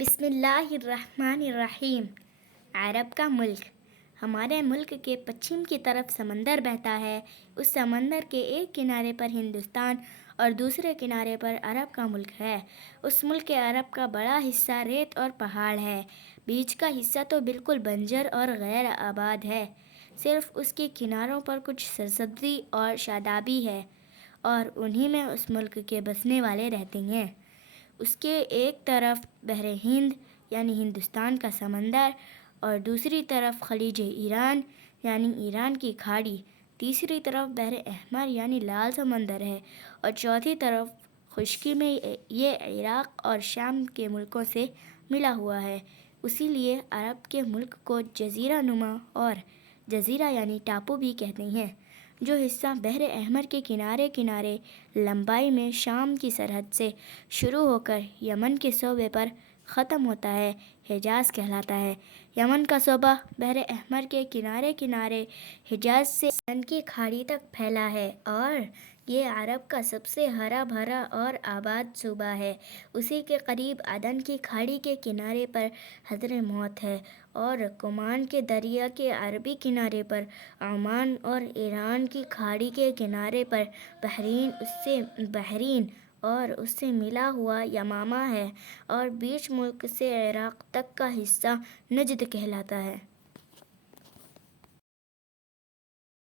بسم اللہ الرحمن الرحیم۔ عرب کا ملک۔ ہمارے ملک کے پچھم کی طرف سمندر بہتا ہے۔ اس سمندر کے ایک کنارے پر ہندوستان اور دوسرے کنارے پر عرب کا ملک ہے۔ اس ملک عرب کا بڑا حصہ ریت اور پہاڑ ہے۔ بیچ کا حصہ تو بالکل بنجر اور غیر آباد ہے۔ صرف اس کے کناروں پر کچھ سرسبزی اور شادابی ہے اور انہی میں اس ملک کے بسنے والے رہتے ہیں۔ اس کے ایک طرف بحر ہند یعنی ہندوستان کا سمندر اور دوسری طرف خلیج ایران یعنی ایران کی کھاڑی، تیسری طرف بحر احمر یعنی لال سمندر ہے اور چوتھی طرف خشکی میں یہ عراق اور شام کے ملکوں سے ملا ہوا ہے۔ اسی لیے عرب کے ملک کو جزیرہ نما اور جزیرہ یعنی ٹاپو بھی کہتے ہیں۔ جو حصہ بحر احمر کے کنارے کنارے لمبائی میں شام کی سرحد سے شروع ہو کر یمن کے صوبے پر ختم ہوتا ہے، حجاز کہلاتا ہے۔ یمن کا صوبہ بحر احمر کے کنارے کنارے حجاز سے عدن کی کھاڑی تک پھیلا ہے اور یہ عرب کا سب سے ہرا بھرا اور آباد صوبہ ہے۔ اسی کے قریب عدن کی کھاڑی کے کنارے پر حضر موت ہے اور عمان کے دریا کے عربی کنارے پر عمان اور ایران کی کھاڑی کے کنارے پر بحرین اور اس سے ملا ہوا یمامہ ہے اور بیچ ملک سے عراق تک کا حصہ نجد کہلاتا ہے۔